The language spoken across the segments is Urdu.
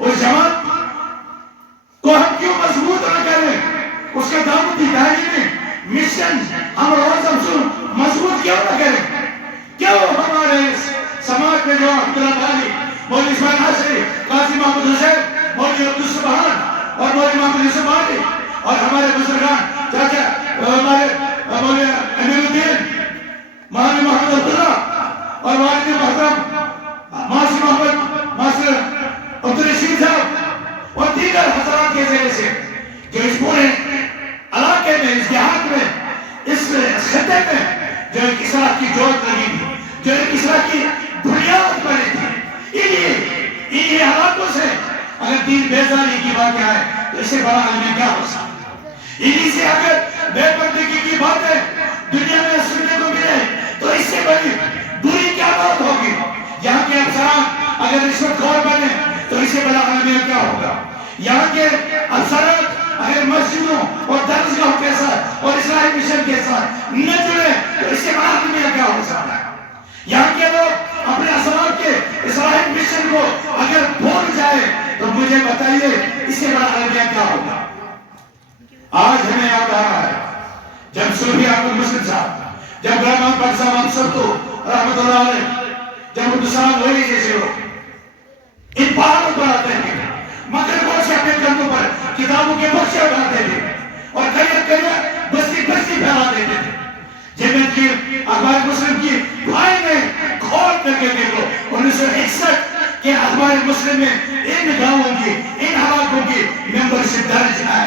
اس جماعت کو ہم کیوں مضبوط نہ کریں؟ اس کا دعوتی تعلیمی مشن ہم روز مضبوط کیوں نہ کریں؟ کیوں ہمارے سماج میں جو عبداللہ بھائی، مولوی اسماعیل حاصری، قاضی محمد حسین، مولوی عبدالسبحان اور مولوی محمد یوسف مانی اور ہمارے بزرگان چاچا ہمارے مولوی امیر الدین مولوی محمد عبداللہ اور والد محترم معاصر محمد معاصر عبدالرشید صاحب اور دیگر حضرات کے ذریعے سے جو اس پورے علاقے میں، اس دیہات میں، اس خطے میں جو ایک اصلاح کی جوت لگی تھی، جو ایک اصلاح کی بنیاد بنی تھی، انہی حالاتوں سے اگر دین بیزاری کی باتیں آئے تو اس سے بڑا عالم کیا ہو سکتا؟ انہی سے اگر بے پردگی کی باتیں دنیا میں سننے کو ملے تو اس سے بڑی بری کیا بات ہوگی؟ یہاں کے افسران اگر رشوت خور بنے تو اس سے بڑا عالم کیا ہوگا؟ یہاں کے افسران اگر مسجدوں اور درسگاہوں کے ساتھ اور اسلامی مشن کے ساتھ نہ جڑے تو اس سے بڑا عالم کیا ہو سکتا ہے؟ یہاں کے لوگ اپنے اسباب کے اسلامی مشن کو اگر بھول جائے تو مجھے بتائیے اس سے بڑا عالمیہ کیا ہوگا؟ آج ہمیں یاد آ رہا ہے جب صوفی عبد المسلم صاحب، جب رحمان پاک صاحب ہم سب تو رحمت اللہ علیہ، جب عبدالسلام وحی جیسے لوگ ان پہاڑوں پر آتے ہیں، مغربوں سے اپنے کندھوں پر کتابوں کے بخشے اٹھاتے تھے اور کئی بستی پھیلا دیتے تھے. جمعیت کی اخبار مسلم کی بھائی نے کھول کر کے دیکھو 1961 کے اخبار مسلم میں ان گاؤں کی، ان علاقوں کی ممبرشپ درج ہے.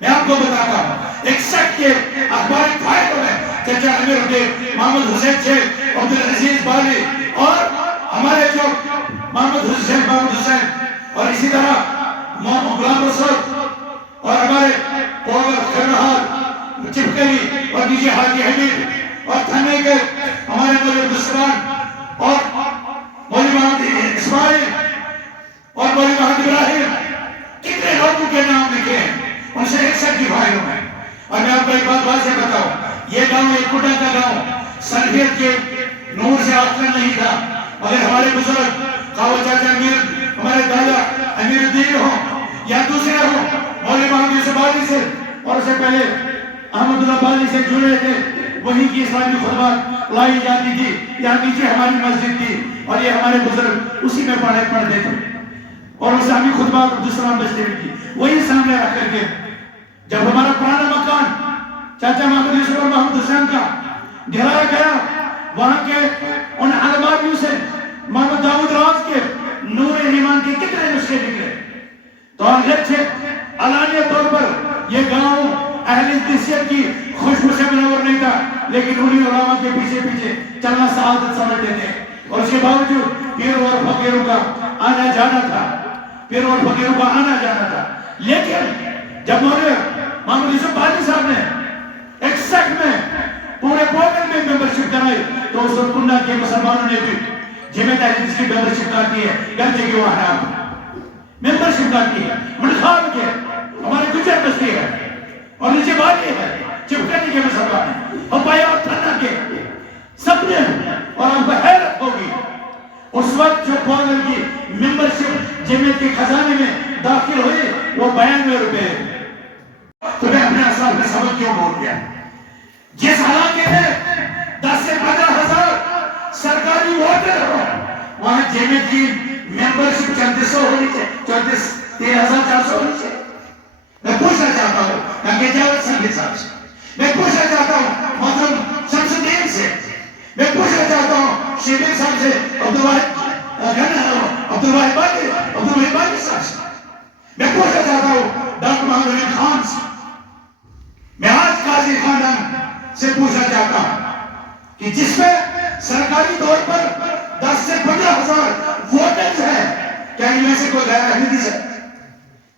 میں آپ کو بتاتا ہوں 61 کے اخبار فائدوں میں چچا امیر الدین محمد حسین شیخ، عبدالعزیز بالی اور ہمارے جو محمد حسین اور اسی طرح محمد غلام رسول اور ہمارے پوگر خرنہار چپکری اور نیچے حاجی حمید اور تھنے کے ہمارے مولوی عبدالسلام اور مولوی محمد اسماعیل اور مولوی محمد ابراہیم، کتنے لوگوں کے نام لکھے ہیں ان سے 61 کی فائلوں میں. اور میں آپ کو ایک بات واضح بتاؤں، یہ گاؤں ایک کٹا کا گاؤں سلفیت کے نور سے آخر نہیں تھا، مگر ہمارے بزرگ خواہ چاچا امیر، ہمارے دادا امیر الدین ہوں یا دوسرے ہوں، مولوی محمد یوسف بالی سے اور اس سے پہلے احمد اللہ بالی سے جڑے تھے، وہی کی اسلامی خطبات لائی جاتی تھی. یہاں نیچے ہماری مسجد تھی اور یہ ہمارے بزرگ اسی میں پڑھتے تھے اور اسلامی خطبات عبدالسلام بچتے تھی وہی سامنے رکھ کر کے. جب ہمارا پرانا مکان چاچا محمد یوسف اور محمد حسین کا گھرایا گیا، وہاں کے ان علماء سے محمد داؤد راز کے نور ایمان کے کتنے نسخے نکلے. تو اگرچہ علانیہ طور پر یہ گاؤں اہل حدیثیت کی خوشبو سے منور نہیں تھا، لیکن انہی علماء کے پیچھے پیچھے چلنا سعادت سمجھتے تھے اور اس کے باوجود پیروں اور فقیروں کا آنا جانا تھا، پیروں اور فقیروں کا آنا جانا تھا. لیکن جب مولوی محمد یوسف بالی صاحب نے 61 میں پورے پوگل میں ممبرشپ کرائی تو اس وقت کنڈا کے مسلمانوں نے بھی جمعیت اہل حدیث کی ممبرشپ کرتی ہے. گرچہ کہ وہاں ممبرشپ کرتی ہے منخاب کے ہمارے گجر بستی ہے اور نیچے بالی ہے، چپکانی کے مسلمان ہیں اور پایا اور تھنا کے سب نے. اور ہم کو حیرت ہوگی اس وقت جو پوگل کی ممبرشپ جمعیت کے خزانے میں داخل ہوئی وہ 92 روپے. تو میں اپنے اسلاف میں سبق کیوں بول گیا؟ جس علاقے میں 10 سے 15 ہزار سرکاری ووٹر ہو وہاں جمعیت کی ممبرشپ 3400 ہونی چاہیے، 3400 ہونی چاہیے. میں پوچھنا چاہتا ہوں کہ جاوید سنگھ صاحب سے، میں پوچھنا چاہتا ہوں محترم شمس الدین سے، میں پوچھنا چاہتا ہوں شیبیر صاحب سے، عبدالواحد بالی صاحب سے، میں پوچھنا چاہتا ہوں ڈاکٹر محمد علی خان سے، میں آج قاضی خاندان سے پوچھنا چاہتا ہوں کہ جس میں سرکاری طور پر 10 سے 15 ہزار ووٹرز ہیں، کیا ان میں سے کوئی غیر اہل حدیث ہے؟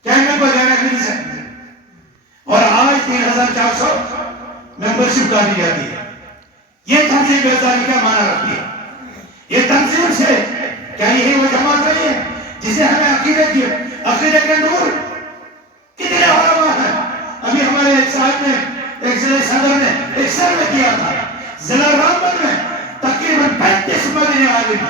کیا ان میں کوئی غیر اہل حدیث ہے؟ اور آج 3400 ممبرشپ ڈالی جاتی ہے. یہ تنظیم بیزاری کا معنی رکھتی ہے. یہ تنظیم سے کیا یہی وہ جماعت رہی ہے جسے ہمیں عقیدے کے نور کتنے علماء ہیں؟ ابھی ہمارے ایک صاحب نے، ایک ضلع صدر نے ایک سروے کیا تھا ضلع رامبن میں تقریباً 35 مدنی عالم،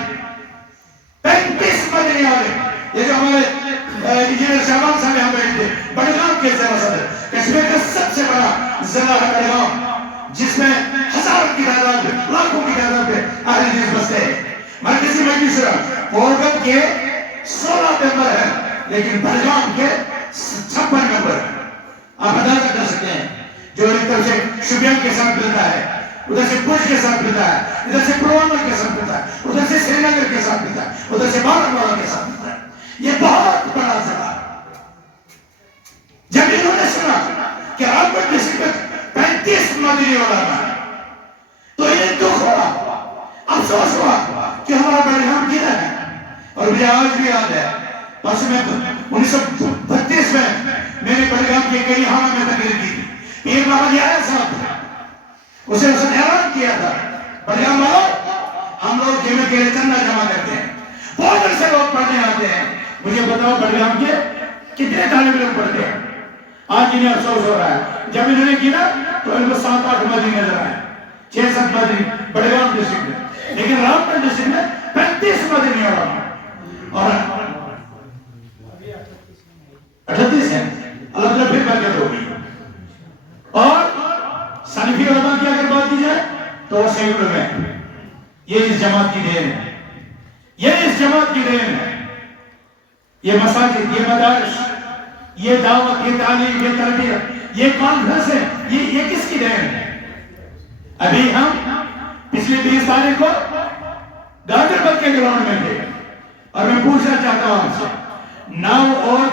35 مدنی عالم. یہ جو ہمارے انجینئر شعبان صاحب یہاں بیٹھے تھے، بڑگام کے ضلع صدر، کشمیر کا سب سے بڑا ضلع ہے بڑگام، جس میں ہزاروں کی تعداد میں، لاکھوں کی تعداد میں اہل حدیث بستے ہیں۔ مرکزی مجلس پورگم کے 16 ممبر ہیں، لیکن بڑگام کے 56 ممبر ہیں۔ آپ اندازہ کر سکتے ہیں، جو ایک طرف سے شوپیان کے ساتھ ملتا ہے، ادھر سے پوچھ کے ساتھ ملتا ہے، ادھر سے پلوامہ کے ساتھ ملتا ہے، ادھر سے سری نگر کے ساتھ ملتا ہے، ادھر سے بارہمولہ کے ساتھ ملتا ہے۔ یہ بہت بڑا ضلع۔ جب انہوں نے سنا کہ رامبن ڈسٹرکٹ میں 35 مدنی علماء ہیں تو انہیں دکھ ہوا، افسوس ہوا کہ ہمارا بڑگام گرا ہے۔ اور مجھے آج بھی یاد ہے، پس میں 1932 میں میں نے بڑگام کے کئی حامہ میں تقریر کی تھی، پیر محمد یحییٰ صاحب تھا، اسے اعلان کیا تھا، بڑگام والوں ہم لوگ جمعے کے لیے چندہ جمع کرتے ہیں، بہت سے لوگ پڑھنے آتے ہیں، مجھے بتاؤ بڑگام کے کتنے طالب علم پڑھتے ہیں؟ آج انہیں افسوس ہو رہا ہے، جب انہوں نے کیا تو ان کو 7-8 مدنی نظر آئے، 6-7 مدنی بڑگام ڈسٹرکٹ میں، لیکن رامبن ڈسٹرکٹ میں 35 مدنی علماء اور 38 ہیں، اللہ تعالیٰ پھر برکت ہوگی۔ اور سلفی علماء کی اگر بات کی جائے تو وہ سینکڑوں میں، یہ اس جماعت کی دین ہے، یہ اس جماعت کی دین ہے۔ یہ مساجد، یہ مدارس، یہ دعوت، یہ تعلیم، یہ تربیت، یہ کانفرنس ہے، یہ کس کی دین ہے؟ ابھی ہم پچھلی 20 تاریخ کو گاجر بند کے گراؤنڈ میں تھے، اور میں پوچھنا چاہتا ہوں آپ سے 9 اور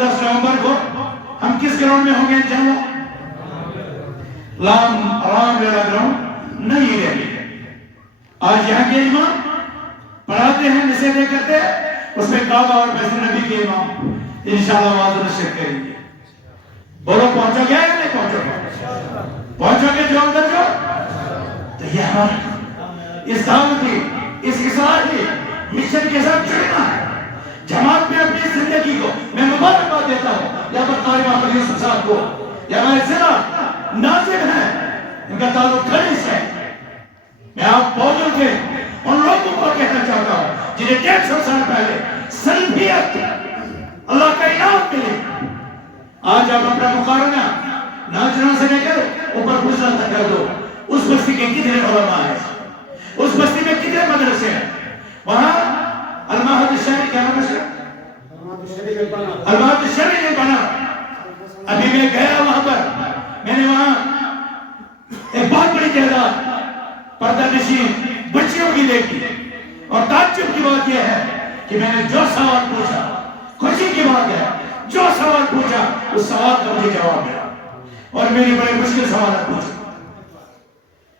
10 نومبر کو ہم کس گراؤنڈ میں ہوں گے انشاءاللہ؟ رام لیلا گراؤنڈ نہیں رہی ہے۔ آج یہاں کے امام پڑھاتے ہیں، نصیحتیں کرتے ہیں، اس میں کعبہ اور بیت نبی کے امام انشاءاللہ واضح نشریت کریں گے۔ بولو پہنچو گیا یا نہیں پہنچو گیا؟ پہنچو گے جو اندر جو؟ تو یہ ہمارا اس دعوتی، اس اصلاحی مشن کے ساتھ جڑنا ہے۔ جماعت میں اپنی زندگی کو میں مبارکباد دیتا ہوں یا قاری محمد یوسف صاحب کو، یا ہمارے ضلع ناظم ہیں، ان کا تعلق کھڑی سے۔ میں آپ پودوں کے ان لوگوں کو کہنا چاہتا ہوں جنہیں 150 سال پہلے سلفیت اللہ کا انعام ملے، آج آپ اپنا مقارنہ ناجران سے لے کر اوپر گجرات تک کر دو، اس بستی کے کتنے علماء ہیں، اس بستی میں کتنے مدرسے ہیں، وہاں المعہد الشرعی کیا نام ہے؟ المعہد الشرعی نے بنا۔ ابھی میں گیا وہاں پر، میں نے وہاں ایک بہت بڑی تعداد پردہ نشین بچیوں کی دیکھی، اور تعجب کی بات یہ ہے کہ میں نے جو سوال پوچھا، خوشی کی بات ہے، جو سوال پوچھا اس سوال کا مجھے جواب ملا، اور میری بڑے مشکل سوالات پوچھا۔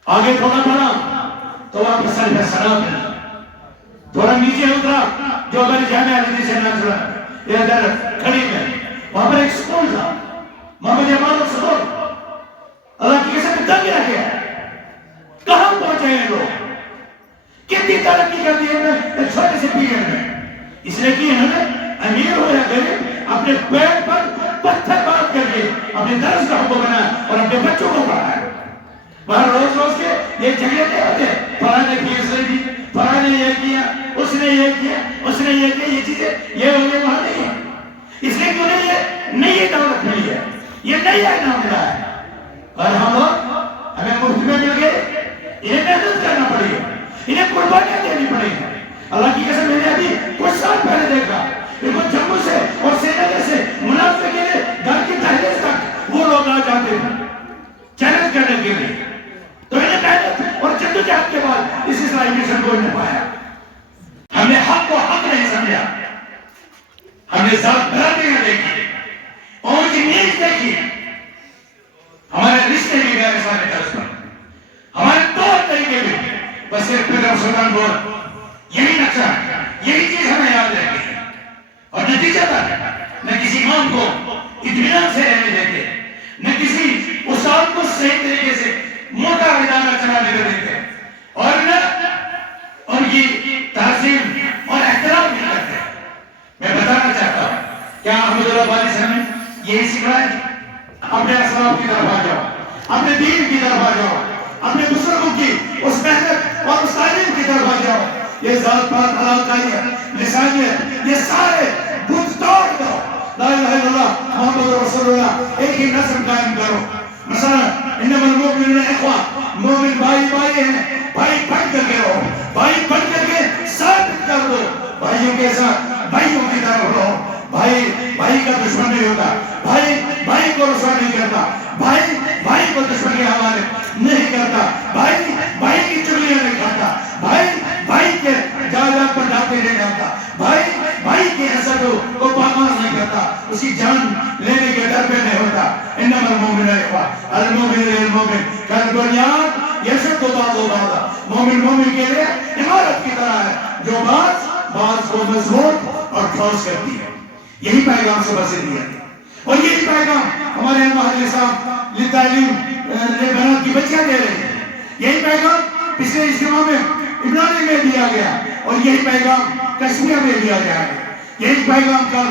آگے تھوڑا بڑھا تو وہاں پر سلف سلام ملا، تھوڑا نیچے اترا جو ہمارے جامعہ علی سے نازلہ یہ ادھر کھڑی میں، وہاں پر ایک سکول تھا، محمد امان سکول، اللہ کی قسم میں دنگ رہ گیا۔ کہاں پہنچے ہیں لوگ؟ کتنی ترقی کر دی ہے ایک چھوٹے سے پیریڈ میں؟ اس لیے کہ انہوں نے امیر ہو یا غریب اپنے پیٹ پر پتھر بات کر کے اپنے درس گاہ کو بنایا اور اپنے بچوں کو پڑھایا۔ وہاں روز روز کے یہ جھگڑے نہیں ہوتے، فلاں نے فیس لے دی، فلاں نے یہ کیا، اس نے یہ کیا، اس نے یہ کیا، یہ چیزیں یہ ہو گئے، وہاں نہیں ہے۔ اس لیے کہ انہیں یہ نئی دولت ملی ہے، یہ نئی انعام ملا ہے، اور ہم لوگ ہمیں مفت میں مل گئے، انہیں محنت کرنا پڑی ہے، انہیں قربانیاں دینی پڑی ہے۔ اللہ کی قسم میں نے ابھی کچھ سال پہلے دیکھا، ان کو جموں سے اور سری نگر سے منافع کے لیے گھر کی دہلیز تک وہ لوگ آ جاتے ہیں چیلنج کرنے کے لیے۔ تو انہیں محنت اور جدوجہد کے بعد اس اسلامی مشن کو نہیں پایا۔ ہم نے حق کو حق نہیں سمجھا، ہم نے ذات برادریاں دیکھی، اونچ نیچ دیکھی، ہمارے رشتے بھی غیر سارے طرز پر، ہمارے طور طریقے بھی بس صرف پیغمبر سلطان بول یہی نقشہ، یہی چیز ہمیں یاد رہے گی، اور نتیجہ تک نہ کسی امام کو اطمینان سے رہنے دیتے، نہ کسی استاد کو صحیح طریقے سے موٹا ادارہ چلانے دیتے، اور نہ ان کی تعظیم اور احترام بھی کرتے۔ میں بتانا چاہتا ہوں کیا احمد اللہ والی صاحب نے یہی سکھایا؟ اپنے اسلام کی طرف آ جاؤ، اپنے دین کی طرف آ جاؤ، اپنے بزرگوں کی اس محنت اور اس تعلیم کی طرف آ جاؤ۔ یہ ذات پاک اللہ تعالیٰ لسان وحدانیت، یہ سارے بت توڑ دو، لا الہ الا اللہ محمد رسول اللہ، ایک ہی نظم قائم کرو۔ مثلا انما المؤمنون اخوہ، مومن بھائی بھائی ہیں، بھائی بن کر کے رہو، بھائی بن کر کے ثابت کر دو، بھائیوں کے ساتھ بھائیوں کی طرف رہو، بھائی بھائی کا دشمن نہیں ہوتا، بھائی بھائی کو رسوا نہیں کرتا، بھائی بھائی کو دشمن کے حوالے نہیں کرتا، بھائی بھائی کی چغلیاں نہیں کرتا، بھائی بھائی کے جائیداد پر ڈاکے نہیں ڈالتا، بھائی بھائی کی عزت کو پامال نہیں کرتا، اس کی جان لینے کے ڈر پہ نہیں ہوتا۔ انما المؤمنون اخوہ، المؤمن للمؤمن کالبنیان یشد بعضہ بعضا، مومن مومن کے لیے عمارت کی طرح ہے جو بعض کو مضبوط اور ٹھوس کرتی ہے۔ یہی پیغام صبح سے دیا ہے، اور یہی پیغام ہمارے یہاں مہاجر صاحب لتعلیم بنات کی بچیاں دے رہے ہیں، یہی پیغام پچھلے اجتماع میں عمرانی میں دیا گیا، اور یہی پیغام کشمیر میں دیا گیا ہے، یہی پیغام کل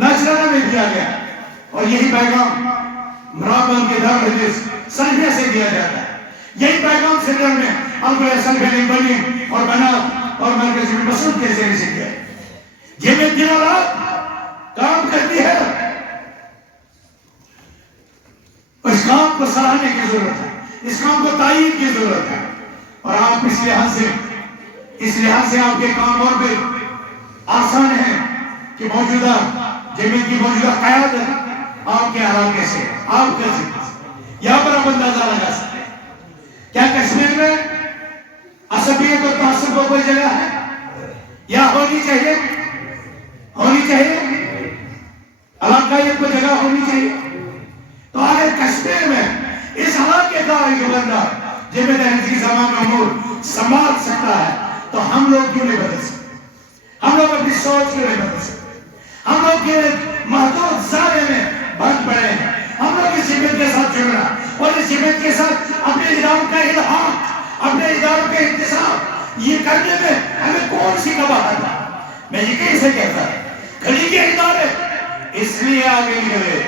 ناشرانہ میں دیا گیا، اور یہی پیغام مرابن کے دار حدیث سلفیہ سے دیا جاتا ہے، یہی پیغام سنٹر میں القرآن سلفیہ بنی اور بنات اور مرکز میں مسعود کے ذریعے سے دیا ہے۔ یہ میں دن اور رات کام کرتی ہے، اس کام کو سراہنے کی ضرورت ہے، اس کام کو تائید کی ضرورت ہے، اور آپ اس لحاظ سے آپ کے کام اور بھی آسان ہیں کہ موجودہ جمعیت کی موجودہ قیادت آپ کے علاقے سے، آپ کے ذمہ سے یہاں پر آپ اندازہ لگا سکتے ہیں۔ کیا کشمیر میں عصبیت اور تعصب کو کوئی جگہ ہے یا ہونی چاہیے؟ ہونی چاہیے، علاقائیت کو جگہ ہونی چاہیے۔ تو اگر کشمیر میں اس علاقے کا ایک بندہ جمعیت اہل کی زمان میں امور سنبھال سکتا ہے تو ہم لوگ کیوں نہیں بدل سکتے؟ ہم لوگ اپنی سوچ کیوں نہیں بدل سکتے؟ ہم لوگ کے محدود زاویے میں بند پڑے ہیں، ہم لوگ اس جمعیت کے ساتھ جڑنا اور اس جمعیت کے ساتھ اپنے اداروں کا الہام، اپنے اداروں کا انتصاب یہ کرنے میں ہمیں کون سی قباحت ہے؟ میں یہ کیسے کہتا ہے کھلی کے ادارے اس لیے آگے نکلے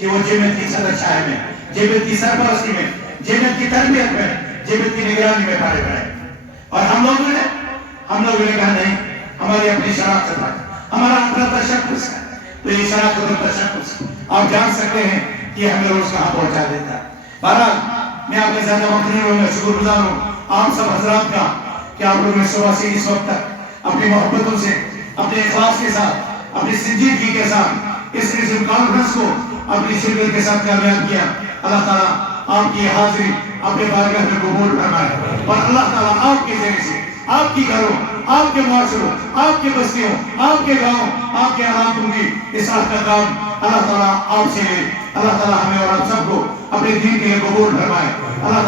کہ وہ جمعیت کی سرچائے میں، جمعیت کی سرپرستی میں، جمعیت کی تربیت میں، جمعیت کی نگرانی میں پڑے پڑے، اور ہم لوگوں نے کہا نہیں، ہماری اپنی شراکت ہے، ہمارا اپنا تشخص ہے، تو یہ شراکت اور تشخص آپ جان سکتے ہیں کہ ہمیں روز کہاں پہنچا دیتا ہے۔ بہرحال میں آپ کے زیادہ وقت نہیں رہوں گا، شکر گزار ہوں آپ سب حضرات کا کہ آپ لوگوں نے صبح سے اس وقت تک اپنی محبتوں سے، اپنے اخلاص کے ساتھ، اپنی سنجیدگی کے ساتھ اس عزم کانفرنس کو اپنی شرکت کے ساتھ کامیاب کیا۔ اللہ تعالیٰ آپ کی حاضری اپنے بارگاہ میں قبول فرمائے، اور اللہ تعالیٰ آپ کے ذریعے سے آپ کی گھروں، آپ کے معاشروں، آپ کے بستیوں، آپ کے گاؤں، آپ کے علاقوں کی اصلاح کا کام اللہ تعالیٰ آپ سے لے۔ اللہ تعالیٰ ہمیں اور آپ سب کو اپنے دین کے لیے قبول فرمائے۔ اللہ تعالیٰ